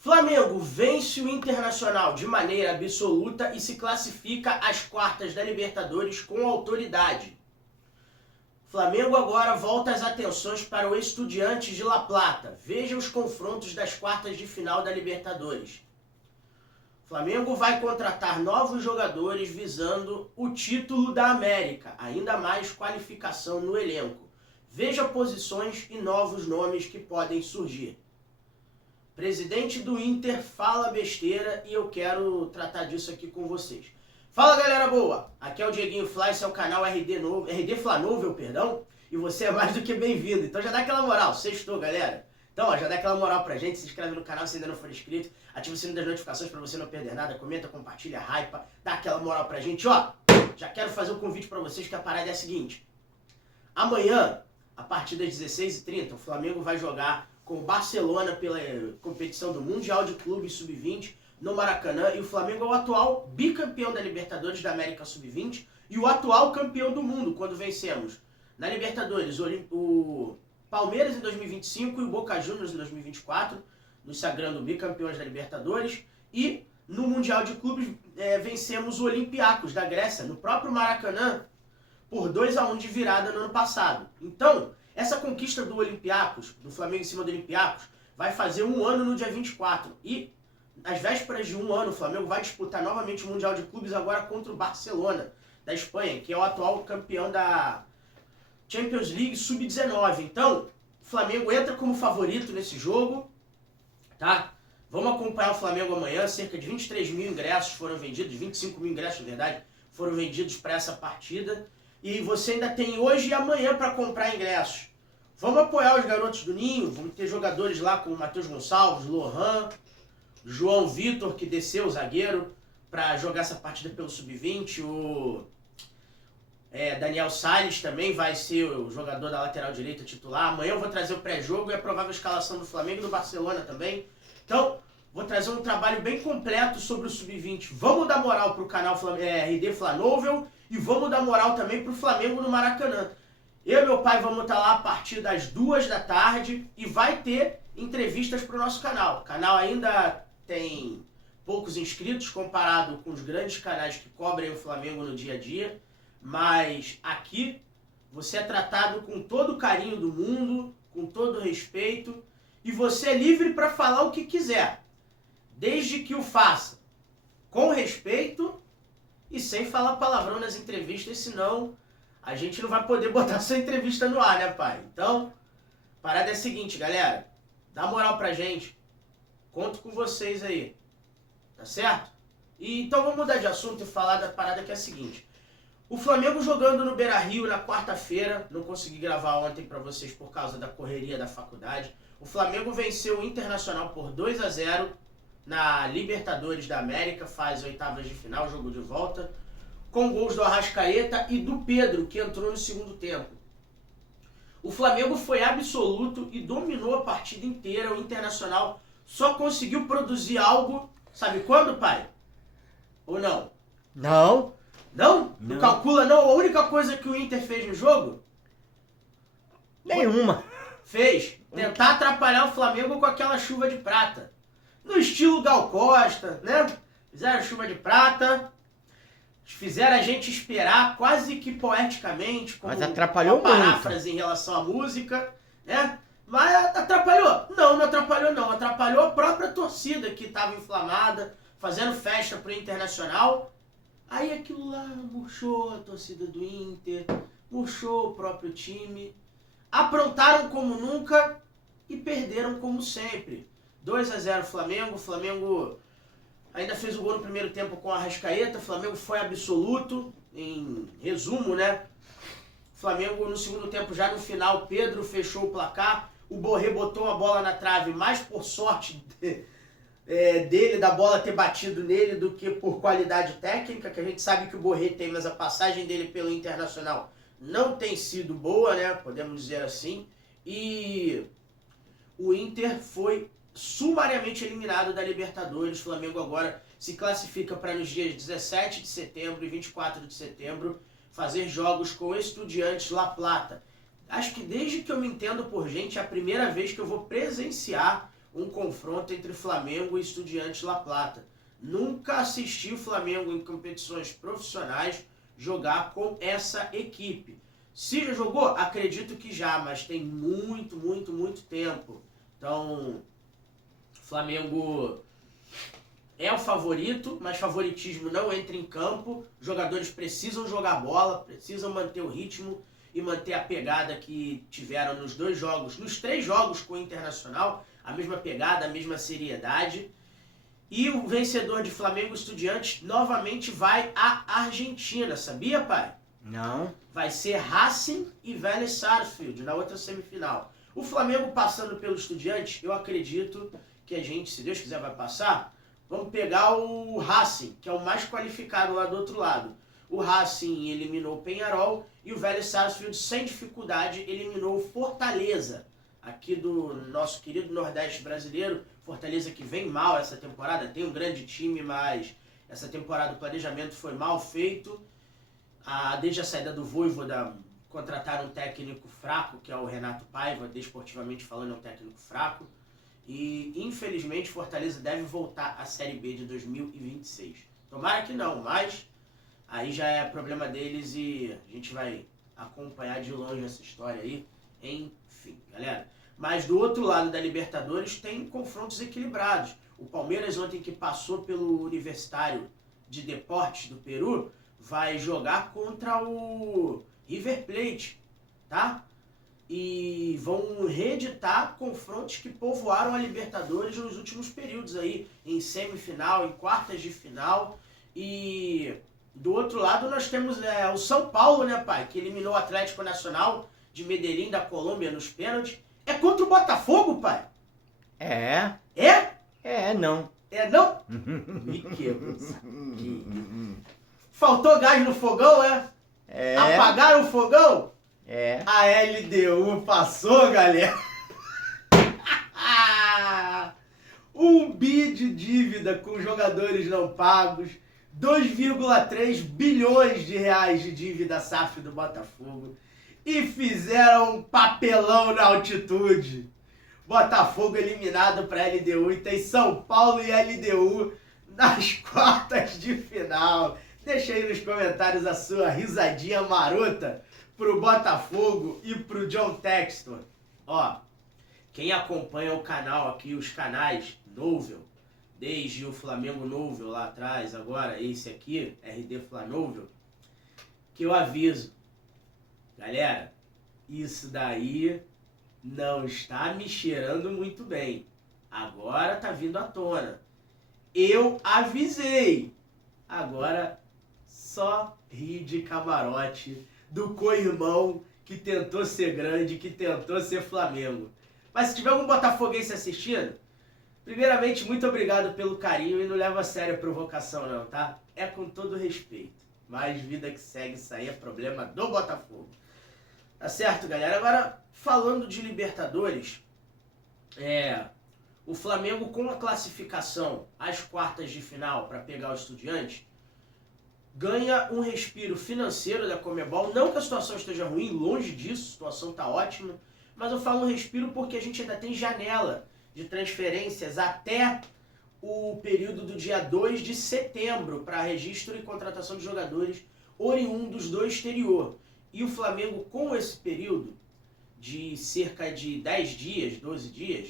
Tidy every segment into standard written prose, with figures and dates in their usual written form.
Flamengo vence o Internacional de maneira absoluta e se classifica às quartas da Libertadores com autoridade. Flamengo agora volta as atenções para o Estudiantes de La Plata. Veja os confrontos das quartas de final da Libertadores. Flamengo vai contratar novos jogadores visando o título da América, ainda mais qualificação no elenco. Veja posições e novos nomes que podem surgir. Presidente do Inter fala besteira e eu quero tratar disso aqui com vocês. Fala galera boa, aqui é o Dieguinho Fly, esse é o canal RD Flanovel, e você é mais do que bem-vindo. Então já dá aquela moral, sextou galera. Então já dá aquela moral pra gente, se inscreve no canal se ainda não for inscrito, ativa o sino das notificações pra você não perder nada, comenta, compartilha, hypa, dá aquela moral pra gente, ó. Já quero fazer um convite pra vocês que a parada é a seguinte. Amanhã, a partir das 16h30, o Flamengo vai jogar com o Barcelona pela competição do Mundial de Clubes Sub-20 no Maracanã, e o Flamengo é o atual bicampeão da Libertadores da América Sub-20 e o atual campeão do mundo, quando vencemos na Libertadores o Palmeiras em 2025 e o Boca Juniors em 2024, nos sagrando bicampeões da Libertadores, e no Mundial de Clubes vencemos o Olympiacos da Grécia, no próprio Maracanã, por 2-1 de virada no ano passado. Então, essa conquista do Olympiacos, do Flamengo em cima do Olympiacos, vai fazer um ano no dia 24. E, às vésperas de um ano, o Flamengo vai disputar novamente o Mundial de Clubes agora contra o Barcelona, da Espanha, que é o atual campeão da Champions League Sub-19. Então, o Flamengo entra como favorito nesse jogo, tá? Vamos acompanhar o Flamengo amanhã, cerca de 23 mil ingressos foram vendidos, 25 mil ingressos, na verdade, foram vendidos para essa partida. E você ainda tem hoje e amanhã para comprar ingressos. Vamos apoiar os garotos do Ninho, vamos ter jogadores lá como Matheus Gonçalves, Lohan, João Vitor, que desceu, o zagueiro, para jogar essa partida pelo Sub-20. O Daniel Salles também vai ser o jogador da lateral direita titular. Amanhã eu vou trazer o pré-jogo e a provável escalação do Flamengo e do Barcelona também. Então, vou trazer um trabalho bem completo sobre o Sub-20. Vamos dar moral para o canal RD Flanovel e vamos dar moral também para o Flamengo no Maracanã. Eu e meu pai vamos estar lá a partir das 2 da tarde e vai ter entrevistas para o nosso canal. O canal ainda tem poucos inscritos comparado com os grandes canais que cobrem o Flamengo no dia a dia, mas aqui você é tratado com todo o carinho do mundo, com todo o respeito, e você é livre para falar o que quiser, desde que o faça com respeito e sem falar palavrão nas entrevistas, senão a gente não vai poder botar sua entrevista no ar, né, pai? Então, a parada é a seguinte, galera. Dá moral pra gente. Conto com vocês aí. Tá certo? E então vamos mudar de assunto e falar da parada que é a seguinte. O Flamengo jogando no Beira-Rio na quarta-feira. Não consegui gravar ontem pra vocês por causa da correria da faculdade. O Flamengo venceu o Internacional por 2-0 na Libertadores da América, faz oitavas de final, jogo de volta, com gols do Arrascaeta e do Pedro, que entrou no segundo tempo. O Flamengo foi absoluto e dominou a partida inteira. O Internacional só conseguiu produzir algo, sabe quando, pai? Ou não? Não. Não? Não calcula não? A única coisa que o Inter fez no jogo? Nenhuma. Fez. Tentar atrapalhar o Flamengo com aquela chuva de prata. No estilo Gal Costa, né? Fizeram chuva de prata, fizeram a gente esperar quase que poeticamente, como mas atrapalhou uma paráfrase em relação à música, né? Mas atrapalhou? Não, não atrapalhou não. Atrapalhou a própria torcida que estava inflamada, fazendo festa pro Internacional. Aí aquilo lá murchou a torcida do Inter, murchou o próprio time. Aprontaram como nunca e perderam como sempre. 2-0 Flamengo. O Flamengo ainda fez o gol no primeiro tempo com a Arrascaeta. O Flamengo foi absoluto, em resumo, né? O Flamengo no segundo tempo, já no final, Pedro fechou o placar. O Borré botou a bola na trave, mais por sorte dele, da bola ter batido nele, do que por qualidade técnica, que a gente sabe que o Borré tem, mas a passagem dele pelo Internacional não tem sido boa, né? Podemos dizer assim. E o Inter foi sumariamente eliminado da Libertadores. O Flamengo agora se classifica para nos dias 17 de setembro e 24 de setembro fazer jogos com Estudiantes La Plata. Acho que desde que eu me entendo por gente, é a primeira vez que eu vou presenciar um confronto entre Flamengo e Estudiantes La Plata. Nunca assisti o Flamengo em competições profissionais jogar com essa equipe. Se já jogou? Acredito que já, mas tem muito tempo. Então, Flamengo é o favorito, mas favoritismo não entra em campo. Os jogadores precisam jogar bola, precisam manter o ritmo e manter a pegada que tiveram nos 2 jogos, nos 3 jogos com o Internacional, a mesma pegada, a mesma seriedade. E o vencedor de Flamengo Estudiantes novamente vai à Argentina, sabia, pai? Não. Vai ser Racing e Vélez Sarsfield na outra semifinal. O Flamengo passando pelo Estudiantes, eu acredito que a gente, se Deus quiser, vai passar. Vamos pegar o Racing, que é o mais qualificado lá do outro lado. O Racing eliminou o Peñarol e o Vélez Sarsfield, sem dificuldade, eliminou o Fortaleza, aqui do nosso querido Nordeste brasileiro. Fortaleza que vem mal essa temporada, tem um grande time, mas essa temporada o planejamento foi mal feito. Desde a saída do Vojvoda, contrataram um técnico fraco, que é o Renato Paiva, desportivamente falando, é um técnico fraco. E, infelizmente, Fortaleza deve voltar à Série B de 2026. Tomara que não, mas aí já é problema deles e a gente vai acompanhar de longe essa história aí. Enfim, galera. Mas do outro lado da Libertadores tem confrontos equilibrados. O Palmeiras, ontem, que passou pelo Universitário de Deportes do Peru, vai jogar contra o River Plate, tá? E vão reeditar confrontos que povoaram a Libertadores nos últimos períodos aí, em semifinal, em quartas de final. E do outro lado nós temos o São Paulo, né, pai? Que eliminou o Atlético Nacional de Medellín, da Colômbia, nos pênaltis. É contra o Botafogo, pai? É. É? É, não. É, não? Me quebra. Faltou gás no fogão, é? É. Apagaram o fogão? É. A LDU passou, galera. 1 bi de dívida com jogadores não pagos. 2,3 bilhões de reais de dívida SAF do Botafogo. E fizeram um papelão na altitude. Botafogo eliminado para a LDU e tem São Paulo e LDU nas quartas de final. Deixa aí nos comentários a sua risadinha marota pro Botafogo e pro John Textor. Ó, quem acompanha o canal aqui, os canais Novel, desde o Flamengo Novel lá atrás, agora esse aqui, RD Flanovel, que eu aviso. Galera, isso daí não está me cheirando muito bem. Agora tá vindo à tona. Eu avisei. Agora só ri de camarote do co-irmão que tentou ser grande, que tentou ser Flamengo. Mas se tiver algum botafoguense assistindo, primeiramente, muito obrigado pelo carinho e não leva a sério a provocação não, tá? É com todo respeito. Mas vida que segue, isso aí é problema do Botafogo. Tá certo, galera? Agora, falando de Libertadores, o Flamengo com a classificação às quartas de final para pegar o Estudiantes, ganha um respiro financeiro da Conmebol. Não que a situação esteja ruim, longe disso, a situação tá ótima, mas eu falo um respiro porque a gente ainda tem janela de transferências até o período do dia 2 de setembro para registro e contratação de jogadores oriundos do exterior. E o Flamengo, com esse período de cerca de 10 dias, 12 dias,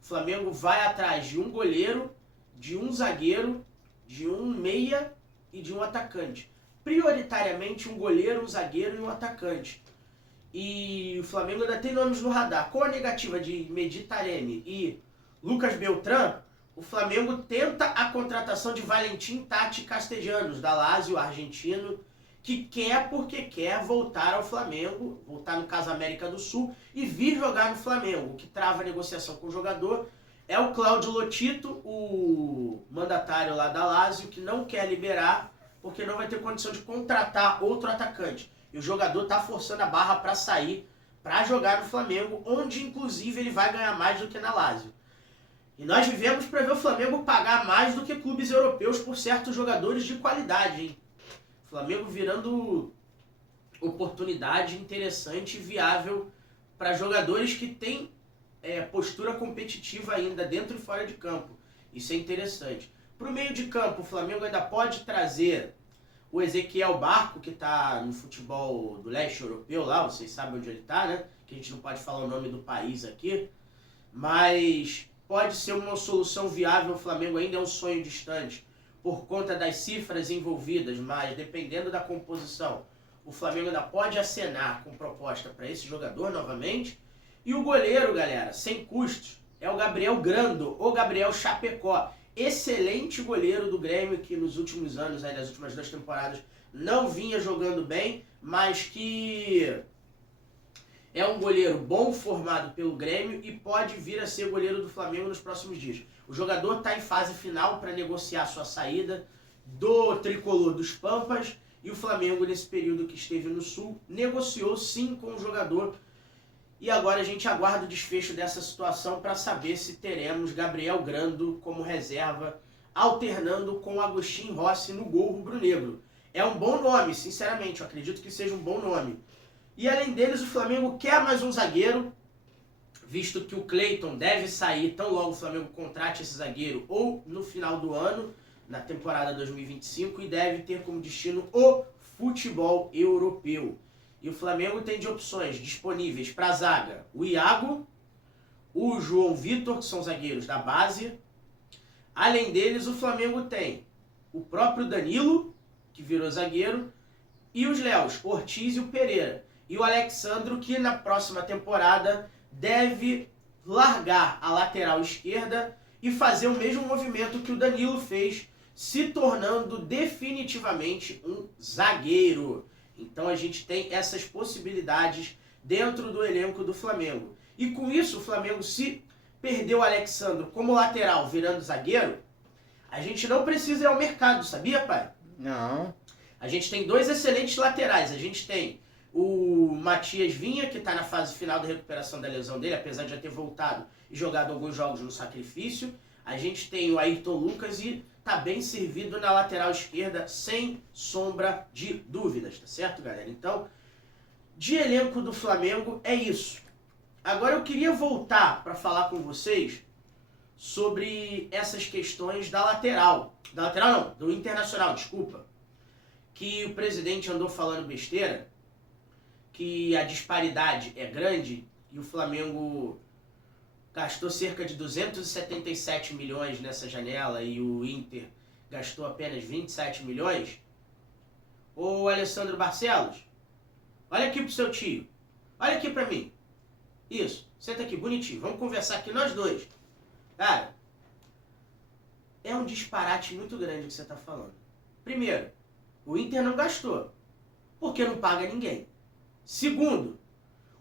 o Flamengo vai atrás de um goleiro, de um zagueiro, de um meia e de um atacante. Prioritariamente um goleiro, um zagueiro e um atacante. E o Flamengo ainda tem nomes no radar. Com a negativa de Mehdi Taremi e Lucas Beltrán, o Flamengo tenta a contratação de Valentim Tati Castellanos, da Lazio, argentino, que quer porque quer voltar ao Flamengo, voltar no caso América do Sul, e vir jogar no Flamengo. O que trava a negociação com o jogador é o Cláudio Lotito, o mandatário lá da Lazio, que não quer liberar, porque não vai ter condição de contratar outro atacante. E o jogador está forçando a barra para sair, para jogar no Flamengo, onde inclusive ele vai ganhar mais do que na Lazio. E nós vivemos para ver o Flamengo pagar mais do que clubes europeus por certos jogadores de qualidade, hein? O Flamengo virando oportunidade interessante e viável para jogadores que têm postura competitiva ainda dentro e fora de campo. Isso é interessante. Para o meio de campo, o Flamengo ainda pode trazer o Ezequiel Barco, que está no futebol do leste europeu lá, vocês sabem onde ele está, né? Que a gente não pode falar o nome do país aqui, mas pode ser uma solução viável. O Flamengo ainda é um sonho distante por conta das cifras envolvidas, mas dependendo da composição, o Flamengo ainda pode acenar com proposta para esse jogador novamente. E o goleiro, galera, sem custos, é o Gabriel Grando, ou Gabriel Chapecó. Excelente goleiro do Grêmio, que nos últimos anos, nas últimas 2 temporadas, não vinha jogando bem, mas que é um goleiro bom, formado pelo Grêmio, e pode vir a ser goleiro do Flamengo nos próximos dias. O jogador está em fase final para negociar sua saída do tricolor dos Pampas, e o Flamengo, nesse período que esteve no Sul, negociou sim com o jogador. E agora a gente aguarda o desfecho dessa situação para saber se teremos Gabriel Grando como reserva, alternando com Agostinho Rossi no gol rubro-negro. É um bom nome, sinceramente, eu acredito que seja um bom nome. E além deles, o Flamengo quer mais um zagueiro, visto que o Cleiton deve sair tão logo o Flamengo contrate esse zagueiro, ou no final do ano, na temporada 2025, e deve ter como destino o futebol europeu. E o Flamengo tem de opções disponíveis para a zaga o Iago, o João Vitor, que são zagueiros da base. Além deles, o Flamengo tem o próprio Danilo, que virou zagueiro, e os Léos, Ortiz e o Pereira. E o Alexandro, que na próxima temporada deve largar a lateral esquerda e fazer o mesmo movimento que o Danilo fez, se tornando definitivamente um zagueiro. Então a gente tem essas possibilidades dentro do elenco do Flamengo. E com isso, o Flamengo, se perder o Alexandro como lateral virando zagueiro, a gente não precisa ir ao mercado, sabia, pai? Não. A gente tem 2 excelentes laterais. A gente tem o Matias Vinha, que está na fase final da recuperação da lesão dele, apesar de já ter voltado e jogado alguns jogos no sacrifício. A gente tem o Ayrton Lucas e tá bem servido na lateral esquerda, sem sombra de dúvidas, tá certo, galera? Então, de elenco do Flamengo é isso. Agora eu queria voltar para falar com vocês sobre essas questões da lateral. Da lateral não, do Internacional, desculpa. Que o presidente andou falando besteira, que a disparidade é grande e o Flamengo gastou cerca de 277 milhões nessa janela e o Inter gastou apenas 27 milhões. Ô Alessandro Barcelos, olha aqui pro seu tio. Olha aqui pra mim. Isso, senta aqui, bonitinho. Vamos conversar aqui nós dois. Cara, é um disparate muito grande que você tá falando. Primeiro, o Inter não gastou, porque não paga ninguém. Segundo,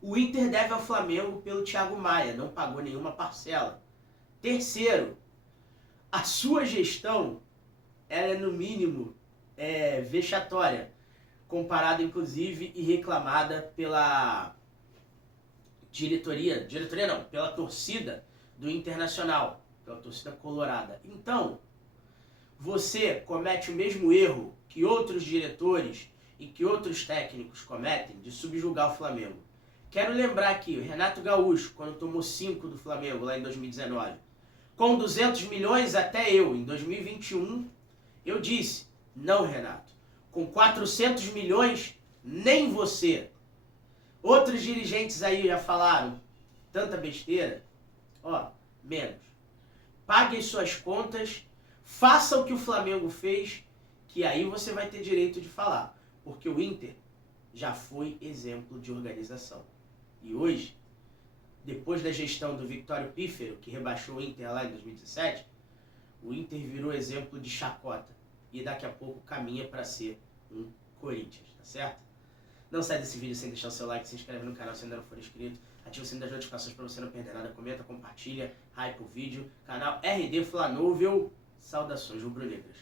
o Inter deve ao Flamengo pelo Thiago Maia, não pagou nenhuma parcela. Terceiro, a sua gestão, ela é no mínimo vexatória, comparada inclusive e reclamada pela diretoria não, pela torcida do Internacional, pela torcida colorada. Então, você comete o mesmo erro que outros diretores e que outros técnicos cometem de subjugar o Flamengo. Quero lembrar aqui, o Renato Gaúcho, quando tomou 5 do Flamengo lá em 2019, com 200 milhões até eu, em 2021, eu disse, não, Renato, com 400 milhões, nem você. Outros dirigentes aí já falaram tanta besteira, menos. Pague as suas contas, faça o que o Flamengo fez, que aí você vai ter direito de falar, porque o Inter já foi exemplo de organização. E hoje, depois da gestão do Victório Pífero, que rebaixou o Inter lá em 2017, o Inter virou exemplo de chacota. E daqui a pouco caminha para ser um Corinthians, tá certo? Não sai desse vídeo sem deixar o seu like, se inscreve no canal se ainda não for inscrito, ativa o sininho das notificações para você não perder nada, comenta, compartilha, hype o vídeo, canal RD Flanúvel, saudações rubro-negras.